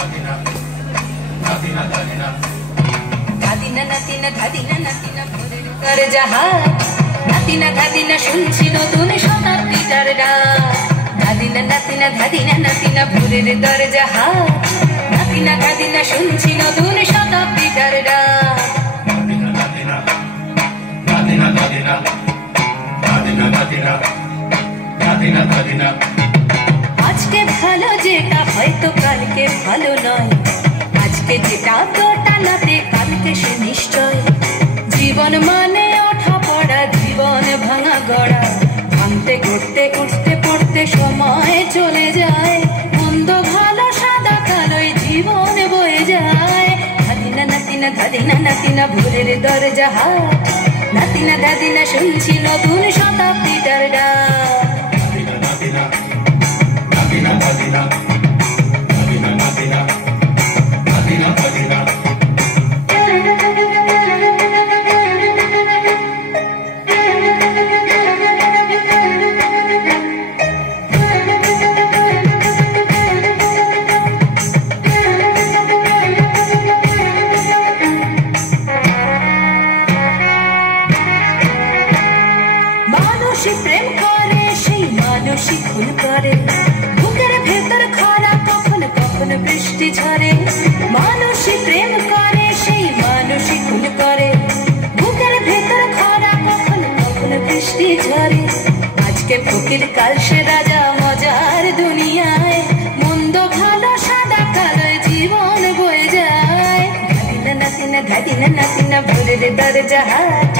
ধাদিনা নাতিনা ধাদিনা নাতিনা ভোরের দরজাহাট, নাতিনা ধাদিনা শুনছি নতুন শতাব্দীটার ডাক। ধাদিনা নাতিনা ধাদিনা নাতিনা ভোরের দরজাহাট, নাতিনা ধাদিনা শুনছি নতুন শতাব্দীটার ডাক। আজকে ভালো যেটা হয়তো কালকে ভালো নয়, আজকে যেটা গোটা নাতে কালকে সে নিশ্চয়। জীবন মানে ওঠা পড়া, জীবন ভাঙা গড়া, ভাঙতে গড়তে উঠতে পড়তে সময় চলে যায়। মন্দ ভালো সাদা কালোয় জীবন বয়ে যায়। ধাদিনা নাতিনা ধাদিনা নাতিনা ভোরের দরজাহাট, নাতিনা ধাদিনা শুনছি নতুন শতাব্দীটার ডাক। মানুষই প্রেম করে, সেই মানুষই খুন করে, বুকের ভেতর খরা কখন কখন বৃষ্টি ঝরে। মানুষই প্রেম করে, সেই মানুষই খুন করে, বুকের ভেতর খরা কখন কখন বৃষ্টি ঝরে। আজকে ফকির কাল সে রাজা মজার দুনিয়ায়, মন্দ ভালো সাদা কালোয় জীবন বয়ে যায়। ধাদিনা নাতিনা ধাদিনা নাতিনা ভোরের দরজাহাট,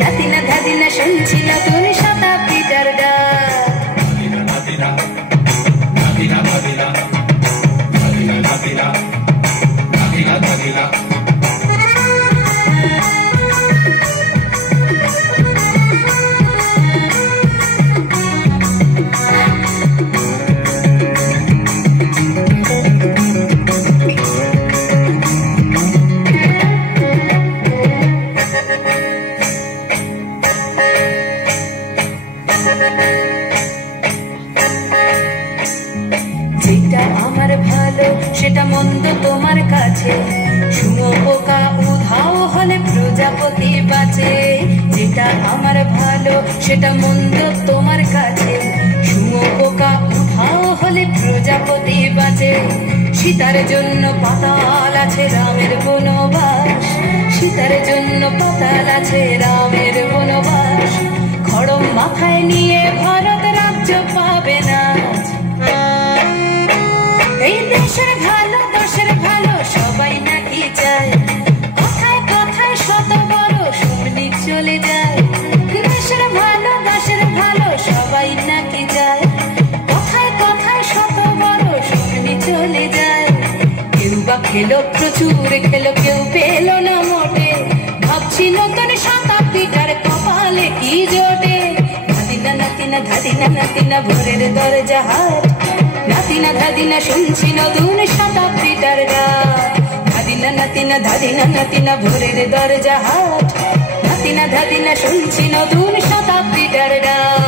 নাতিনা ধাদিনা শুনছি নতুন শতাব্দীটার ডাক। যেটা আমার ভালো সেটা মন্দ তোমার কাছে, শুঁয়োপোকা উধাও হলে প্রজাপতি বাঁচে। যেটা আমার ভালো সেটা মন্দ তোমার কাছে, শুঁয়োপোকা উধাও হলে প্রজাপতি বাঁচে। সীতার জন্য পাতাল আছে রামের বনবাস, সীতার জন্য পাতাল আছে রামের বনবাস। খড়ম মাথায় নিয়ে ভারত রাজ্য পাবে না। এই দেশের ভালো দশের ভালো সবাই নাকি চায়, কথায় কথায় শত বড় শুনি চলে যায়। দেশের ভালো দশের ভালো সবাই নাকি চায়, কথায় কথায় শত বড় শুনি চলে যায়। কেউ বা খেলো প্রচুর খেলো, কেউ পেল না মোটে, ভাবছি নতুন শতাব্দীটার কপালে কি জোটে। ধাদিনা নাতিনা ধাদিনা নাতিনা ভোরের দরজাহাট, নাতিনা ধাদিনা শুনছি নতুন শতাব্দীটার ডাক। ধাদিনা নাতিনা ধাদিনা নাতিনা ভোরের দরজাহাট, নাতিনা ধাদিনা শুনছি নতুন শতাব্দীটার ডাক।